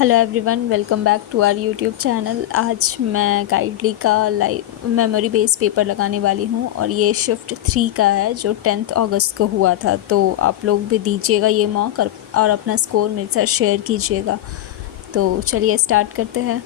Hello everyone, welcome back to our YouTube channel. आज मैं गाइडली का लाइव मेमोरी बेस पेपर लगाने वाली हूँ और ये शिफ्ट 3 का है जो 10th अगस्त को हुआ था। तो आप लोग भी दीजिएगा ये मॉक और अपना स्कोर मेरे साथ शेयर कीजिएगा। तो चलिए स्टार्ट करते हैं।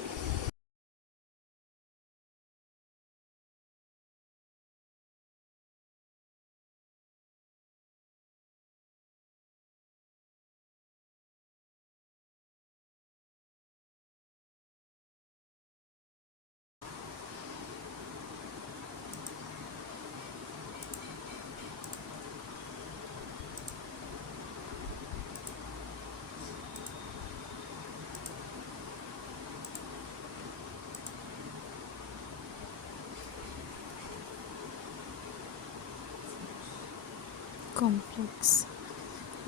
Complex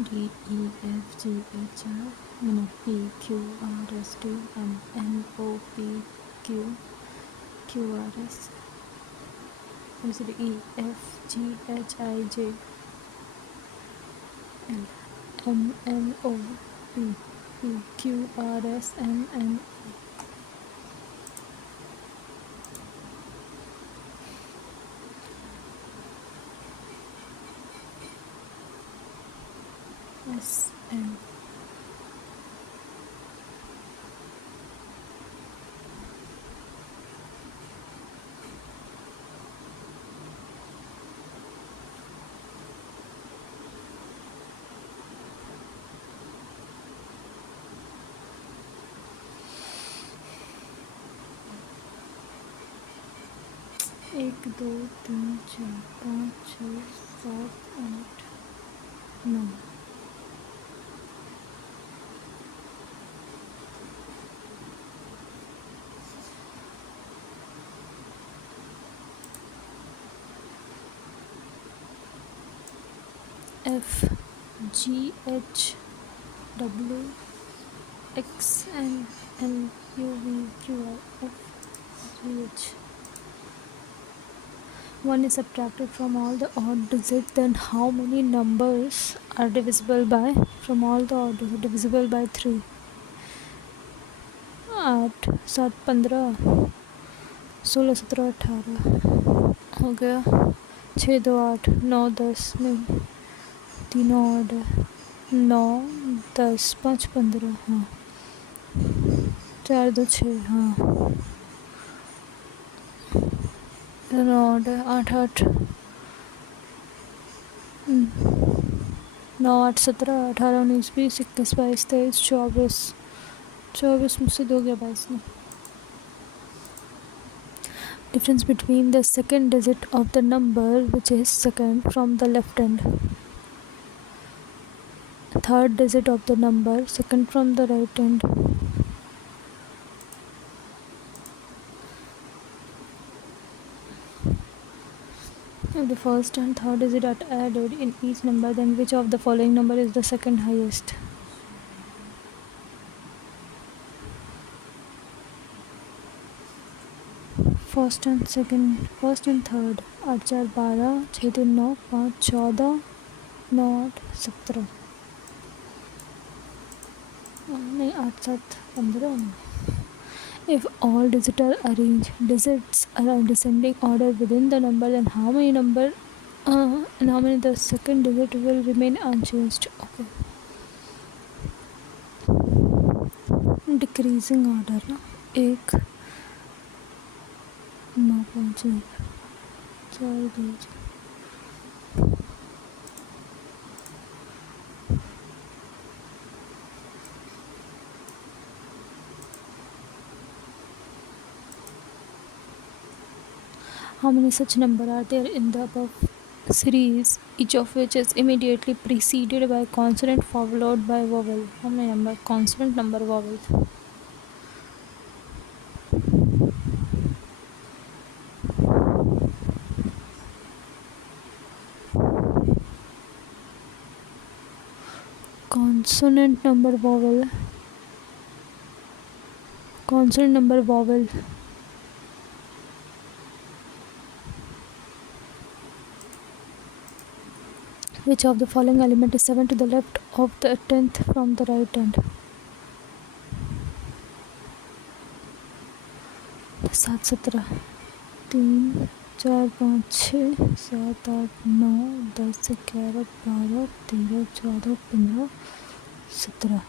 D E F G H I P Q R S T U N O P Q Q R S E F G H I J L M N O P Q R S M N S N. एक दो तीन चार पाँच छः सात आठ नौ F G H W X N L U V Q R F G H. 1 is subtracted from all the odd digits, then how many numbers are divisible by? From all the odd digits divisible by 3. 8 7 15 16 17 18 हो गया। 6 2 8 9 10 नहीं, तीनों odd है। 9 10 5 15 हाँ, 4 2 6 हाँ, तीनों odd है। 8 8 9 8 17 18 19 20 21 22 23 24 24 मुझसे 2 गया 22 में। Difference between the second digit of the number, which is second from the left end, third digit of the number, second from the right end. If the first and third digit are added in each number, then which of the following number is the second highest? First and second, first and third, 8 4 12, 6 3 9 5 14, 9 8 17, नहीं 8 7 15. If all digits are descending order within the number, then how many the second digit will remain unchanged? Okay. Decreasing order ना, 1 9 5 1 4 2. How many such numbers are there in the above series, each of which is immediately preceded by consonant followed by vowel? How many number? Consonant, number, vowel. Consonant, number, vowel. Consonant, number, vowel. Which of the following element is 7 to the left of the 10th from the right end? 7 17 3 4 5 6 7 8 9 10 11 12 13 14 15 17.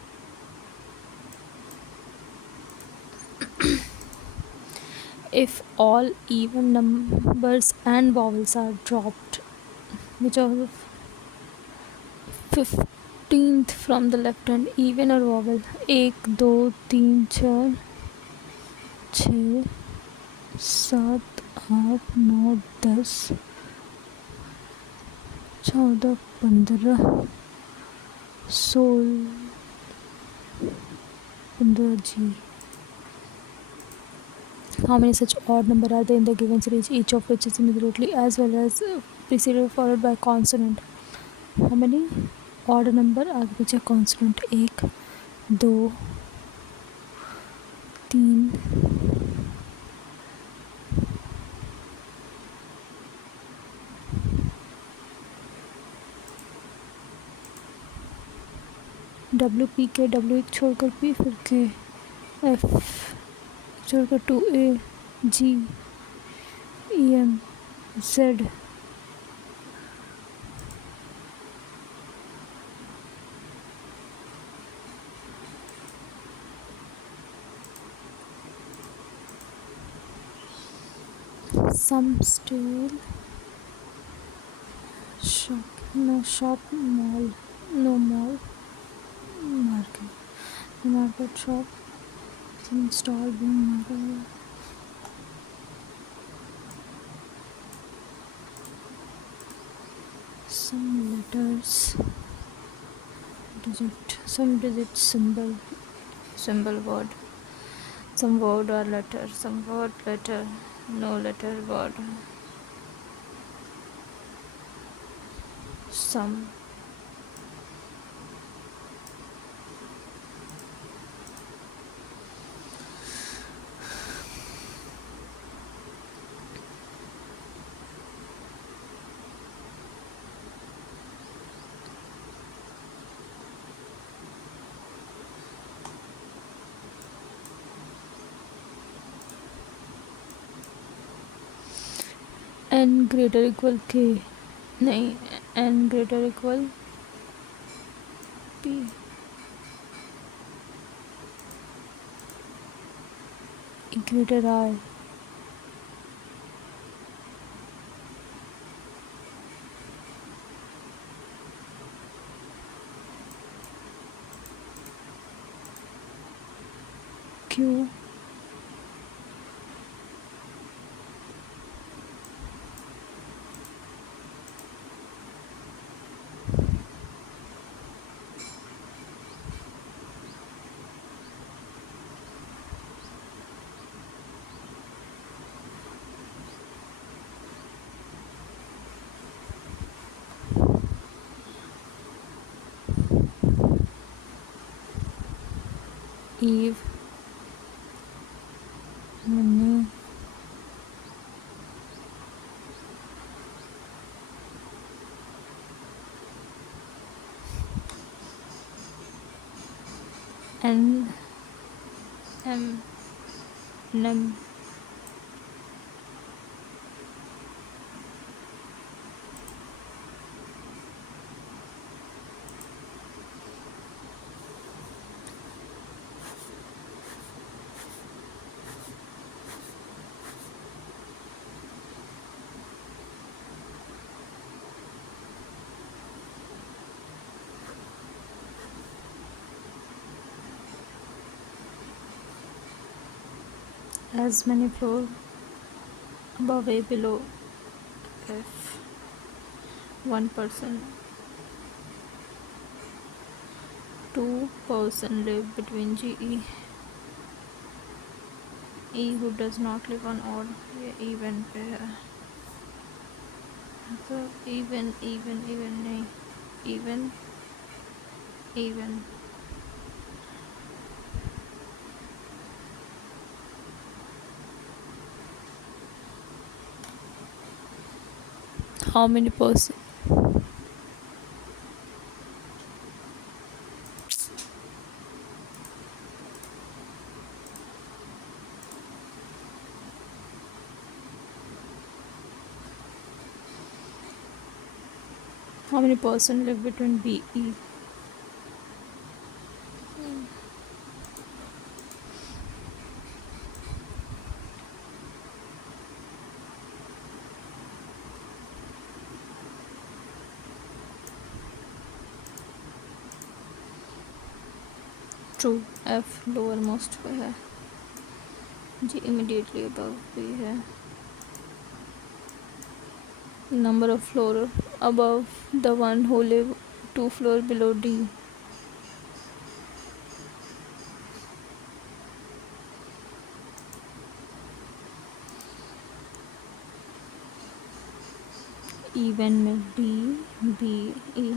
If all even numbers and vowels are dropped, which are the 15th from the left hand, even or vowel? 1 2 3 4 6 7 8 9 10 14 15 16 15 G. How many such odd number are there in the given series, each of which is immediately as well as preceded followed by consonant? How many odd number आगे पीछे consonant? 1 2 3 W P के W एक छोड़कर P फिर K F छोड़कर 2 A G E M Z some still shop no shop mall no mall market shop some stall being market some letters digit symbol word some word or letter some word letter no letter word some n greater equal k नहीं n greater equal p greater I Q Eve Minnie N M Num as many floor above A below F 1% 2% live between GE E who does not live on odd ये even पे है तो even नहीं even how many person How many person live between BE? True, F lower most पे है, G immediately above B है. Number of floor above the one who live 2 floor below D. Even में D B E.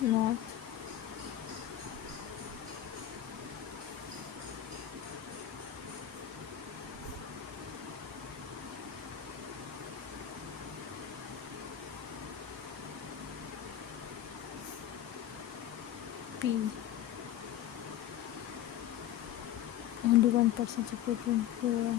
North. P. Only one person between here.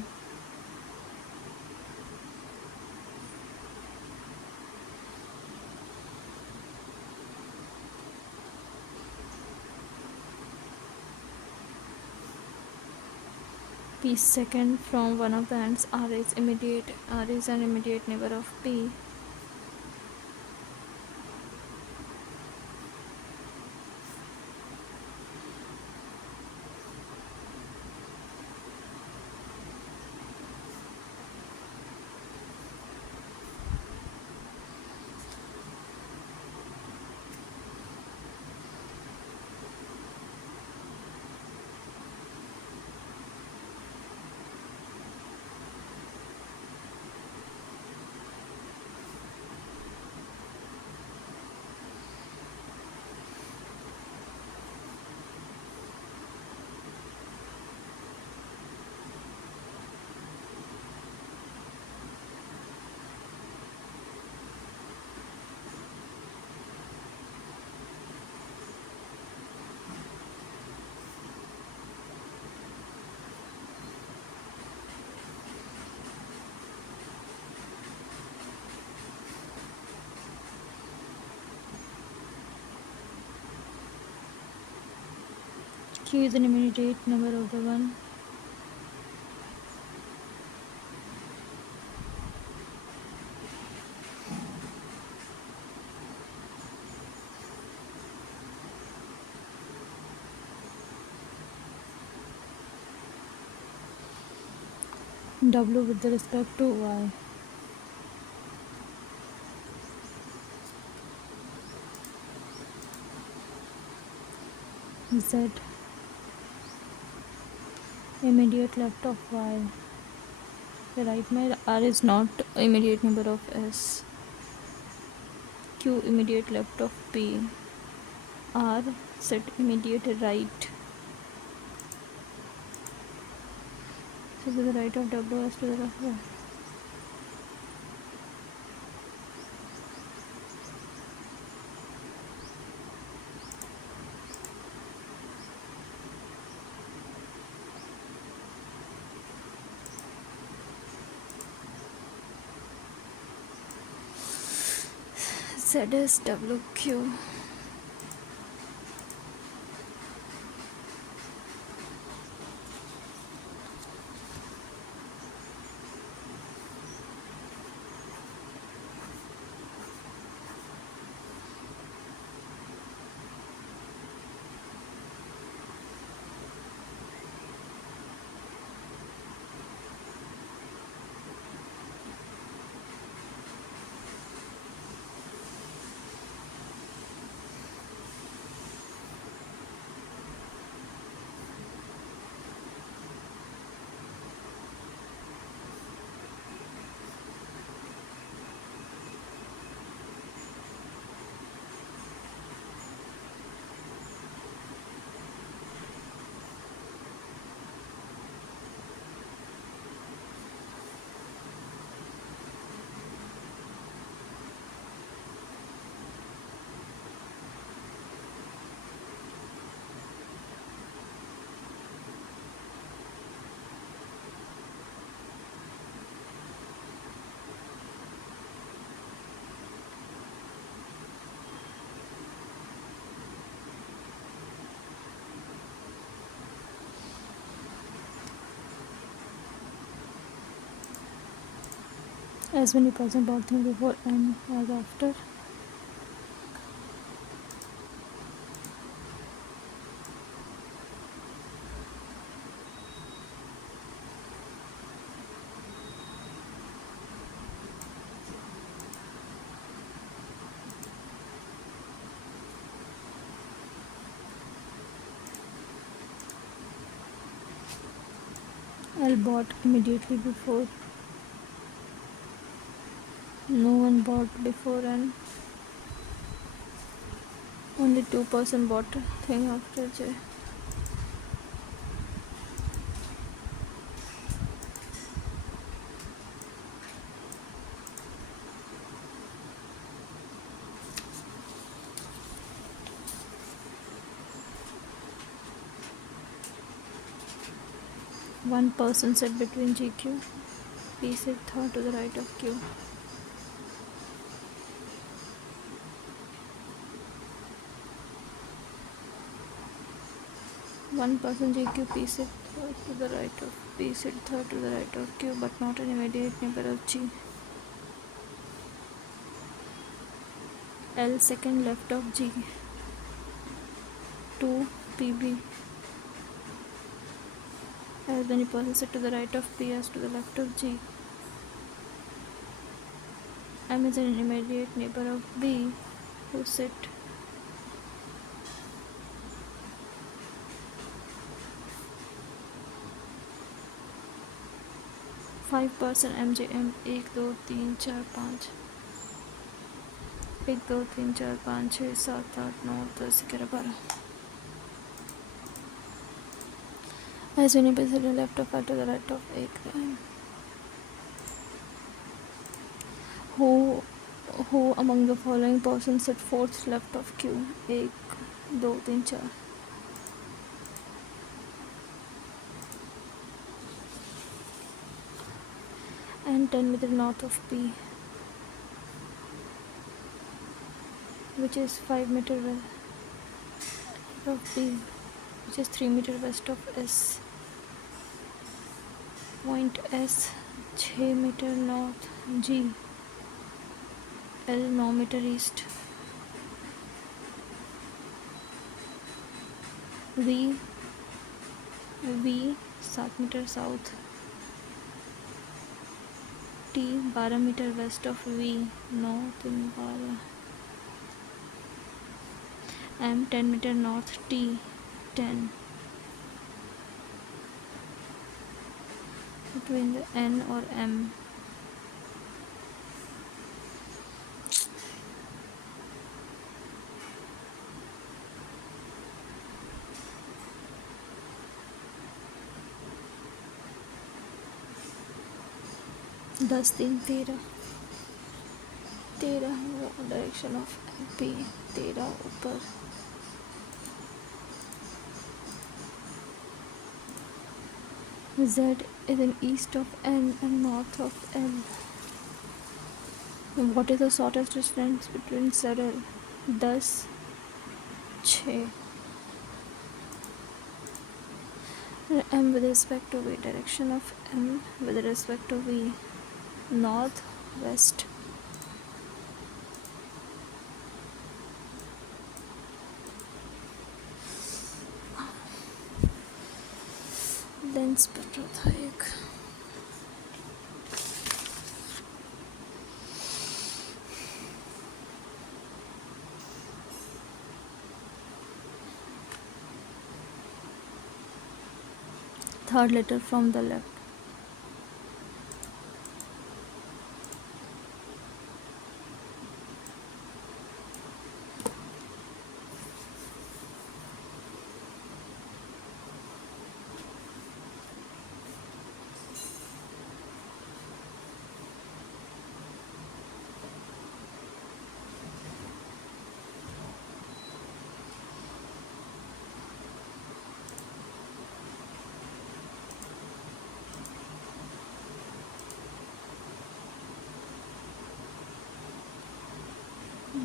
P second from one of the ends. R is immediate. R is an immediate neighbor of P. Q is an immediate neighbor of the one. W with respect to Y. Z immediate left of Y. Right में R is not immediate neighbor of S. Q immediate left of P. R set immediate right. So to the right of W, S to the left of Y. Z is WQ. as many person bought thing before and as after. L bought immediately before. No one bought before and only 2% bought thing after J. One person sat between GQ. P sit third to the right of Q. One person GQ P sit third to the right of P sit third to the right of Q, but not an immediate neighbor of G. L second left of G. 2 PB. As many persons sit to the right of P as to the left of G. M is an immediate neighbor of B, who sit 5% MJM 1 2 3 4 5 1 2 3 4 5 6 7 8 9 10 11 12. As many persons to the left of R to the right of A. Who among the following persons sit fourth left of Q? 1 2 3 4. And 10 meters north of P, which is 5 meters west of P, which is 3 meters west of S. Point S 6 meters north G. L 9 meters east. V 7 meters south. T 12 meters west of V, north in 12. M 10 meters north T, 10. Between the N or M. दस तीन 13. 13 direction of P, 13 ऊपर. Z is in east of N and north of L. What is the shortest distance between ZL? 10 6. M with respect to V, direction of M with respect to V, north west. Lens but रहा था एक. Third letter from the left.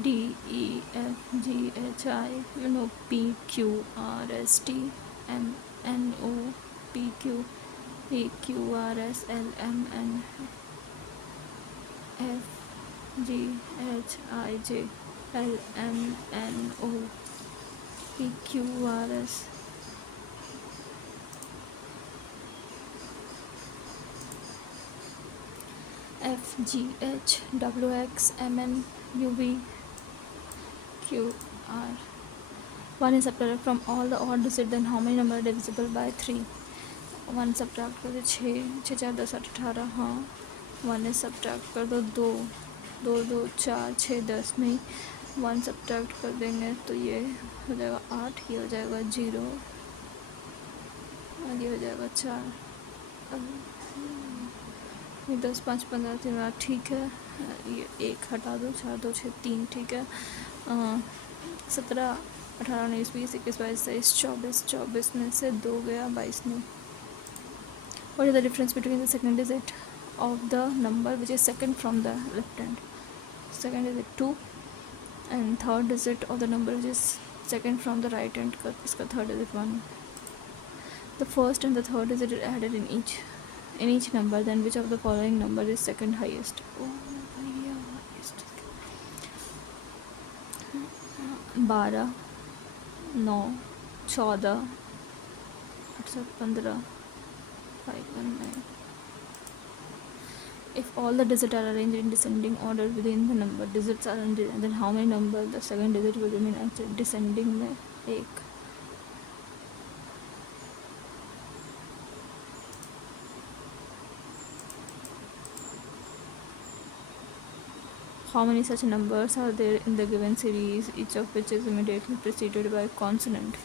D E F G H I no P Q R S T M N O P Q A Q R S L M N. FGHIJLMNOPQRS FGHWXMNUVQR. 1 is subtracted from all the odd digits, then how many number are divisible by 3? 1 subtract कर दो 6, 6 4 10 8 18, हाँ. 1 is subtract कर दो 2, 2 2 4 6 10 नहीं. 1 subtract कर देंगे तो ये हो जाएगा 8, ये हो जाएगा 0, और ये हो जाएगा 4. ये 10 5 15 3 8, ठीक है. ये 1 हटा दो, 4 2 6 3, ठीक है. 17 18 19 20 21 22 23 24, 24 में से 2 गया, 22 नहीं. What is the difference between the second digit of the number which is second from the left hand? Second digit 2 and third digit of the number which is second from the right hand. इसका third digit 1. The first and the third digit is added in each number. Then which of the following number is second highest? Oh भैया, 12 9 14 8 15 5 1 9. If all the digits are arranged in descending order within the number digits are then how many number the second digit will remain actually descending में 1. How many such numbers are there in the given series, each of which is immediately preceded by consonant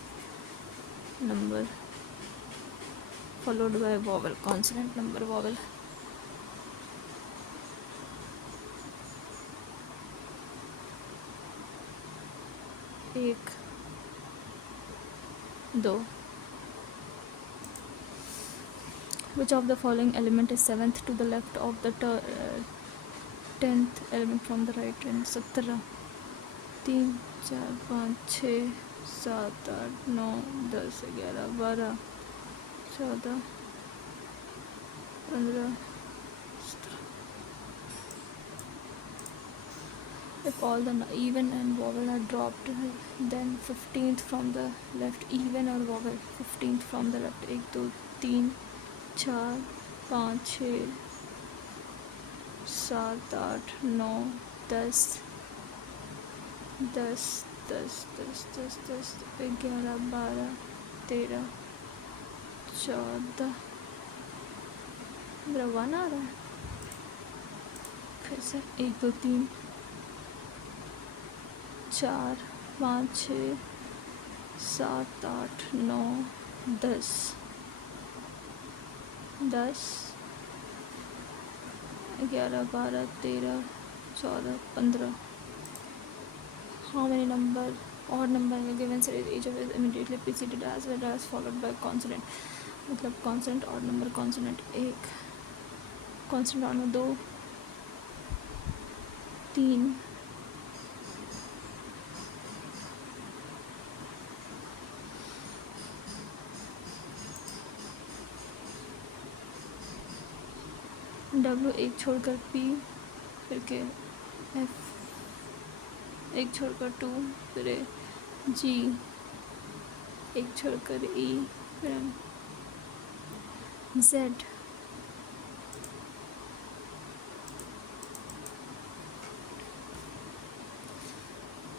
number followed by vowel? Consonant number vowel. 1 2. Which of the following element is 7th to the left of the 10th element from the right hand? 17 3 4 5 6 7 8 9 10 11 12 14 15 17. If all the even and vowel are dropped, then 15th from the left, even or vowel 15th from the left. 1 2 3 4 5 6 7 8 9 10 10 10 10 10 10 11 12 13 14. मेरा 1 आ रहा है फिर से. 1 2 3 4 5 6 7 8 9 10 10 11 12 13 14 15. How many number odd number in a given series each of is immediately preceded as well as followed by consonant? मतलब consonant odd number consonant 1, consonant odd number 2 3 W 1 छोड़कर P, फिर के F 1 छोड़कर 2, फिर G 1 छोड़कर E, फिर Z.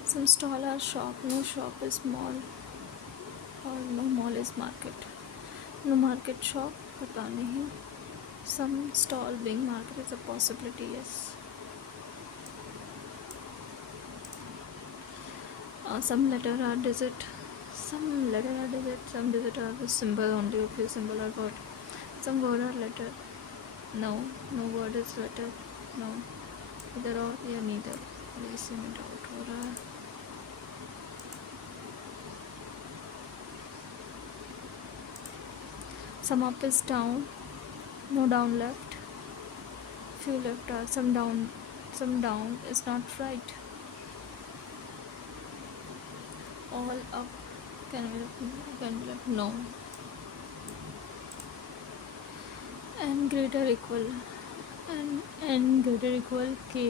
Some stall are shop, no shop is mall, or no mall is market. No market shop, पता नहीं. Some stall being market is a possibility, yes. Some letter are digit, some letter are digit, some digit are the symbol only, a few symbol are word. Some word are letter. No, no word is letter. No, either or या neither. इसी में doubt हो रहा है. Some up is down, no down left, few left are. Some down is not right. All up can be left, no. And greater equal, N greater equal K,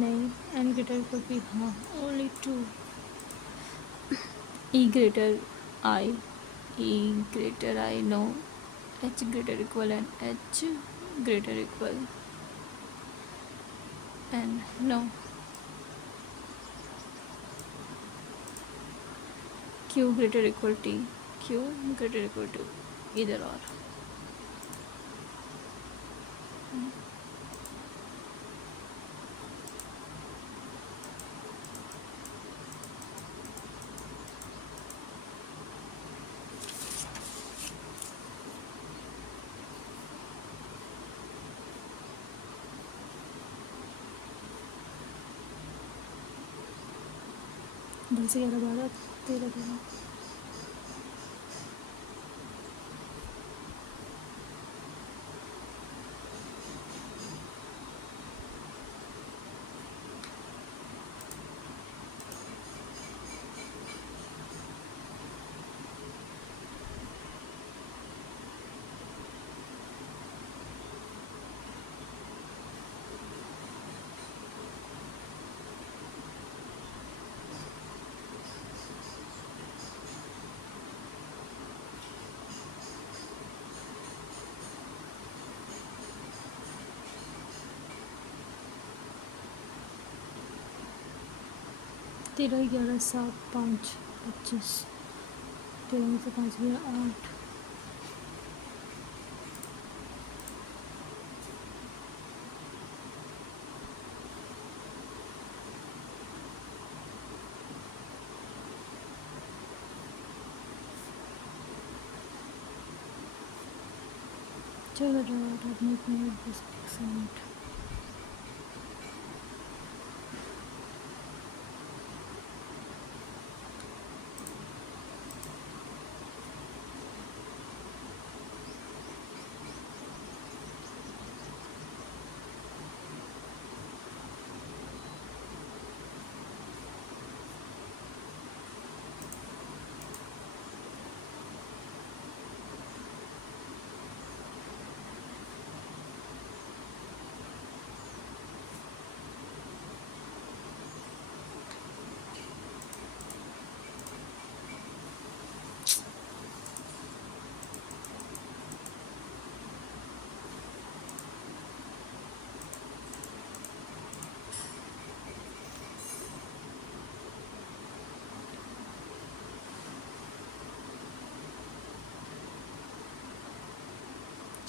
नहीं N greater equal P, हाँ only two. E greater I, E greater I, no. H greater equal and H greater equal and no. Q greater equal T, Q greater equal to either or. दस ग्यारह बारह तेरह तेरह। तेरह ग्यारह सात पाँच 25। 13 में से 5 गया 8। चलो अपने 10%।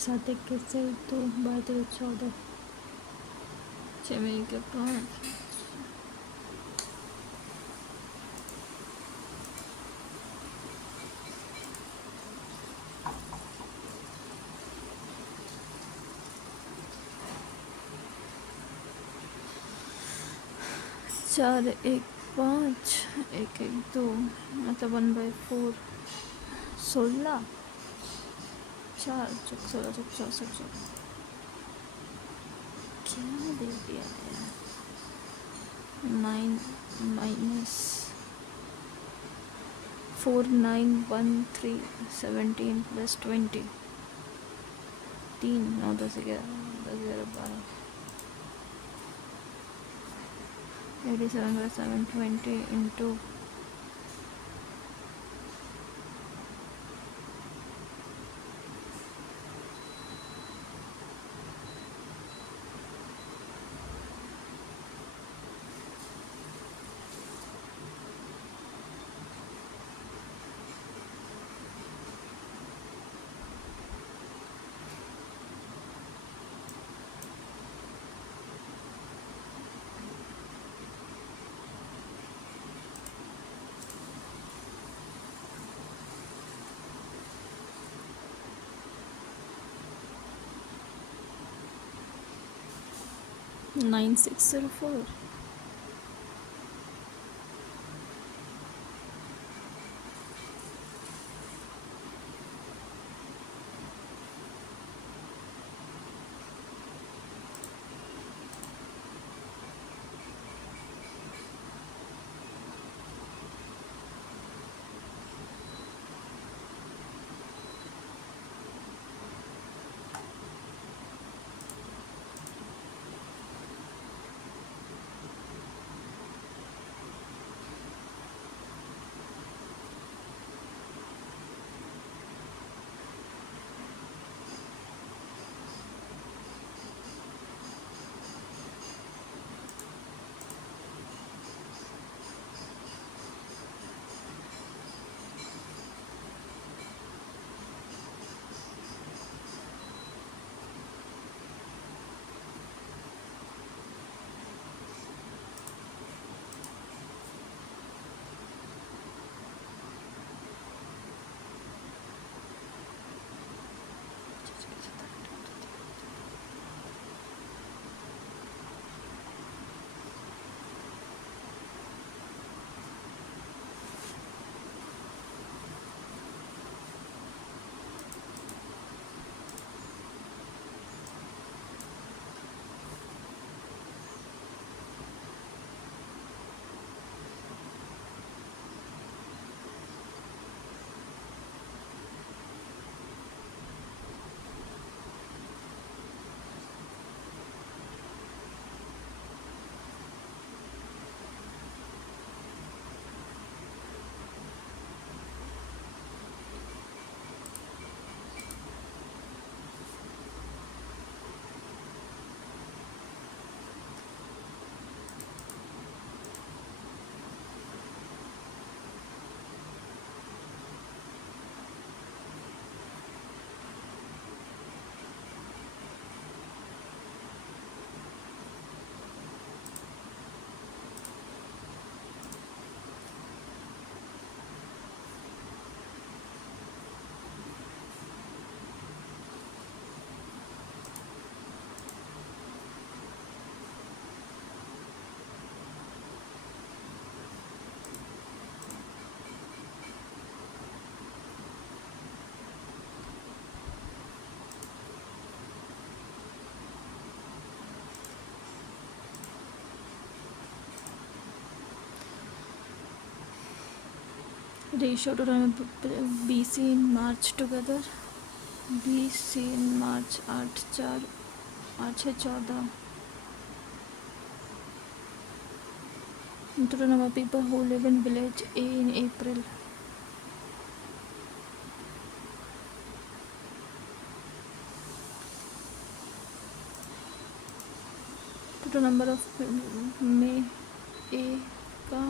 सात एक के से तो 12 13 14। 6 में के 5, 4 1 5, 1 1 2, मतलब 1/4 16, 4 चौक 16 चौक 64। क्या दे दिया है? 9 minus 4 9 1 3 17 plus 20, 3 9 10 11 10 11 12, 87 plus 7 20 into 9604. Ratio to BC in March together. BC in March 8 4 8 6 14. Total number of people who live in village A in April. Total number of May A का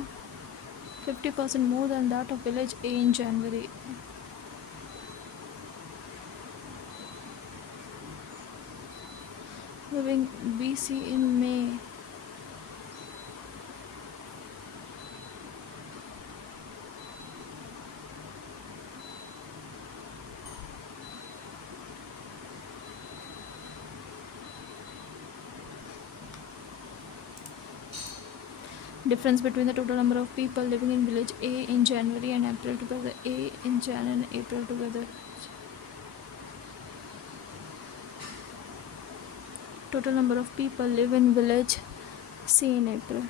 50% more than that of village A in January. Living BC in May. Difference between the total number of people living in village A in January and April together. A in Jan and April together. Total number of people live in village C in April.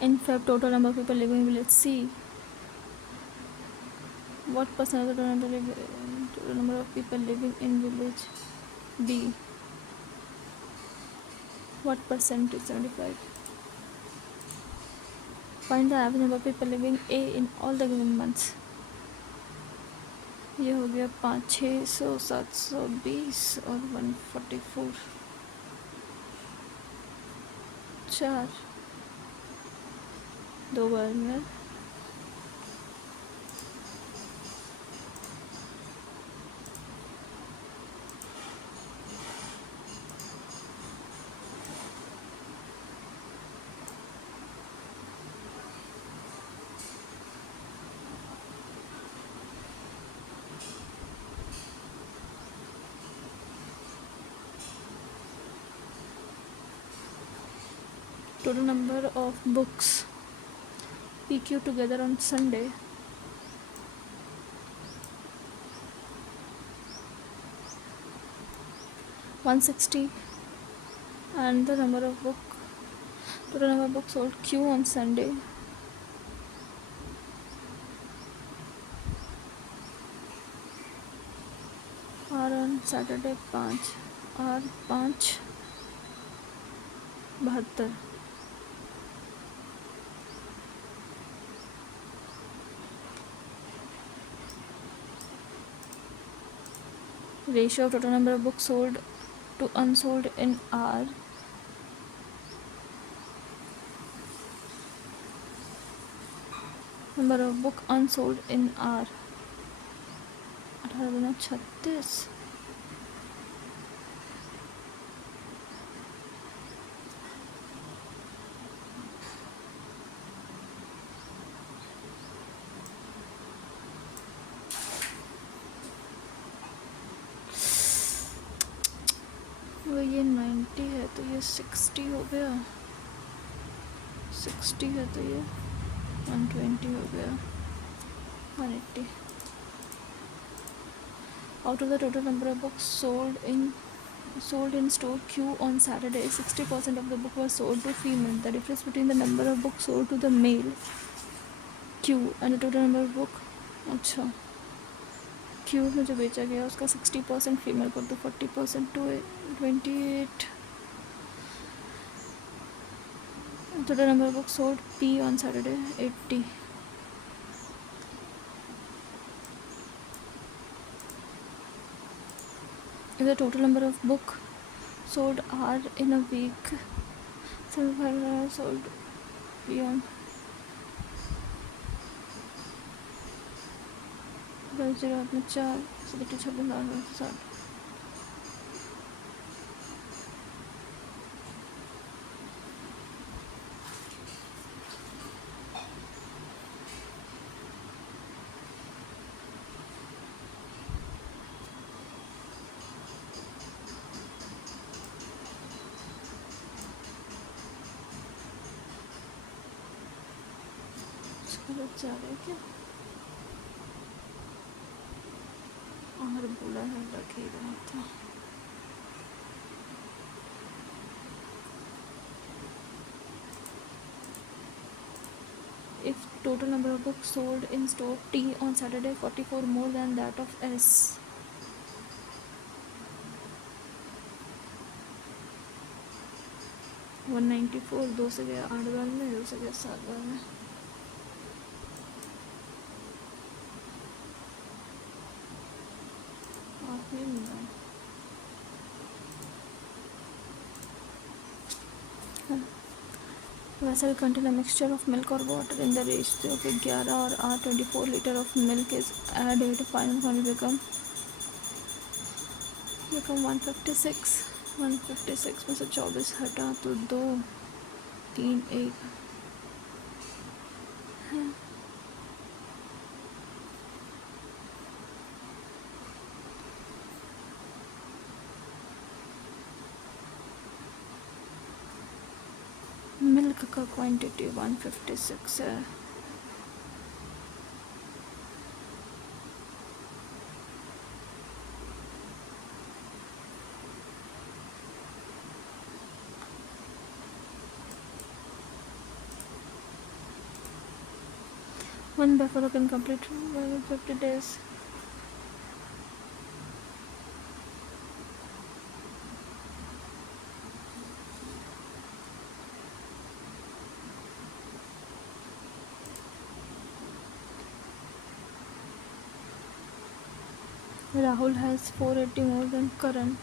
In Feb, total number of people living in village C. What percent of the total number of people living in village B? What percent is 75? Find the average number of people living A in all the given months. ये हो गया 5 600 720 और 144 4 दो बार में total number of books PQ together on Sunday. $160 and the number of total number of books sold Q on Sunday. R on Saturday 5 R 5 72. Ratio of total number of books sold to unsold in R. Number of book unsold in R 18 36. वो ये 90 है तो ये 60 हो गया, 60 है तो ये 120 हो गया, 180. Out of the total number of books sold in store Q on Saturday, 60% of the book was sold to female. The difference between the number of books sold to the male Q and the total number of book, अच्छा Q में जो बेचा गया उसका 60% female को तो 40% to 28. Total number of books sold P on Saturday 80. If the total number of book sold R in a week, 75 sold P on 0 में 4 26 60. गलत जा रहा है क्या? बाहर बोला है रखेगा था। If total number of books sold in store T on Saturday 44 more than that of S. 194 2 से गया 8 बार में, 2 से गया 7 बार में। आखिरी में vessel contain a mixture of milk or water in the ratio of 11 और 8 24 liter of milk is added, final quantity become 156। 156 में से 24 हटा तो 2 3 1 है। मिल्क का क्वांटिटी 156 है। One buffalo can complete 50 days. Rahul has 480 more than Karan.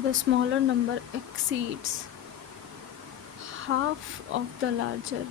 The smaller number exceeds half of the larger.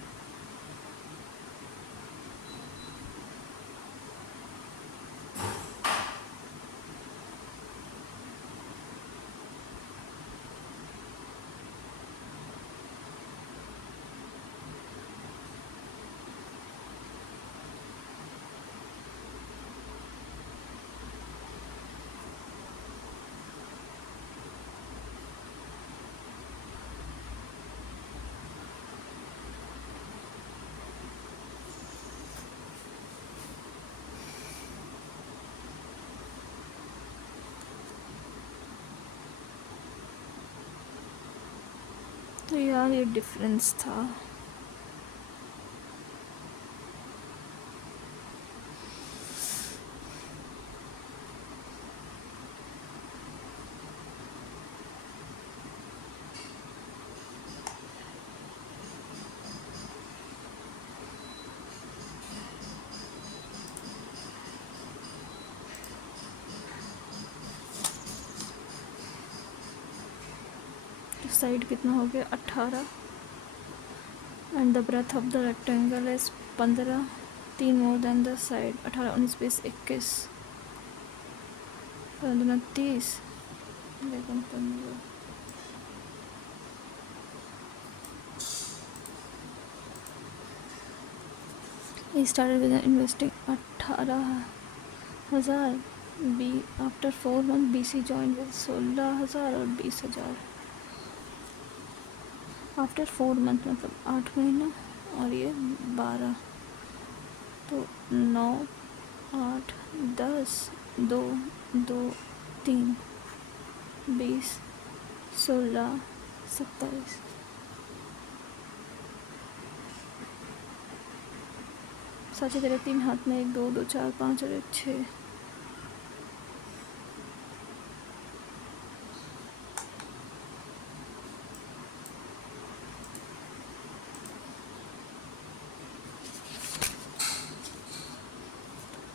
तो यार ये डिफरेंस था। साइड कितना हो गया 18 and the breath of the rectangle is 15, 3 more than the side. 18 19 20 21 15 30 लेकिन 15 he started with investing 18,000 B after 4 month BC joined with 16,000 और 20,000 after 4 month मतलब 8 महीना और ये 12 तो 9 8 10 2 2 3 20 16 27 साचे तेरे 3 हाथ में 1 2 2 4 5 और 1 6।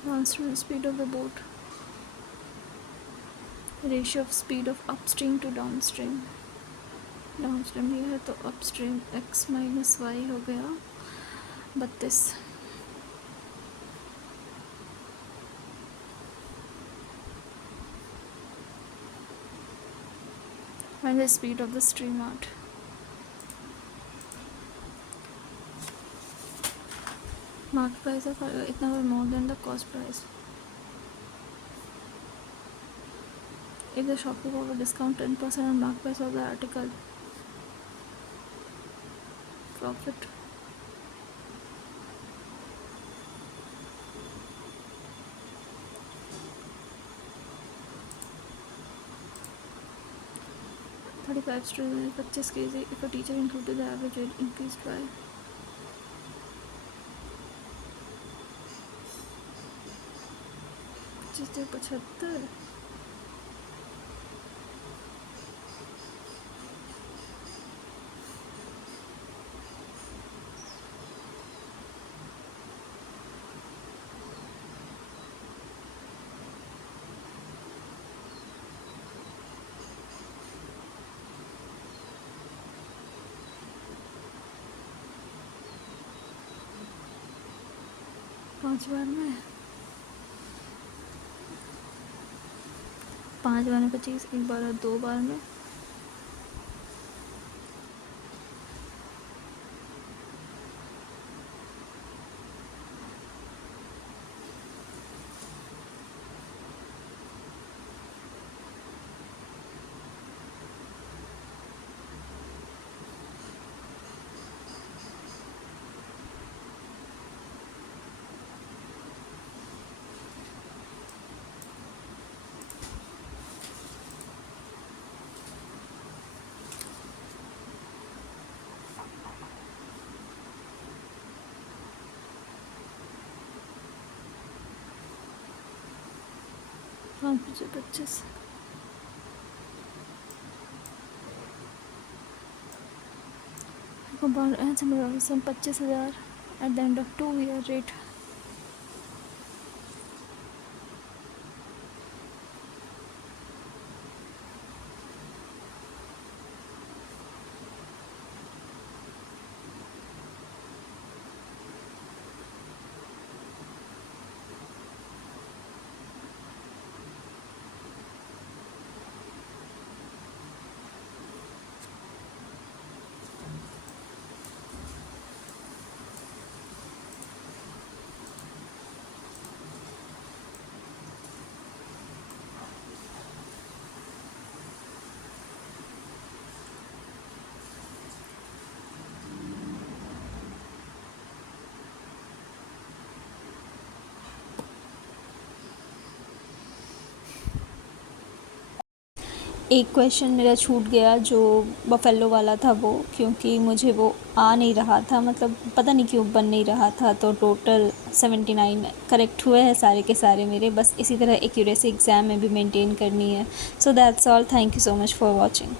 Constant speed of the boat. Ratio of speed of upstream to downstream. Downstream ये है तो upstream x minus y हो गया 32। Find the speed of the stream out. Market price of इतना more than the cost price. If the shopkeeper offer discount 10% on market price of the article, profit. $35 students, 25 kg. If a teacher included, the average rate increased by 25 से 75। पाँच बार में 25, एक बार और 2 बार में पाँच 25। Compound annual sum 25,000 at the end of 2-year rate. एक question मेरा छूट गया जो बफेलो वाला था वो, क्योंकि मुझे वो आ नहीं रहा था, मतलब पता नहीं क्यों बन नहीं रहा था। तो टोटल 79 करेक्ट हुए हैं सारे के सारे मेरे। बस इसी तरह एक्यूरेसी एग्ज़ाम में भी मेंटेन करनी है। So that's all. Thank you so much for watching.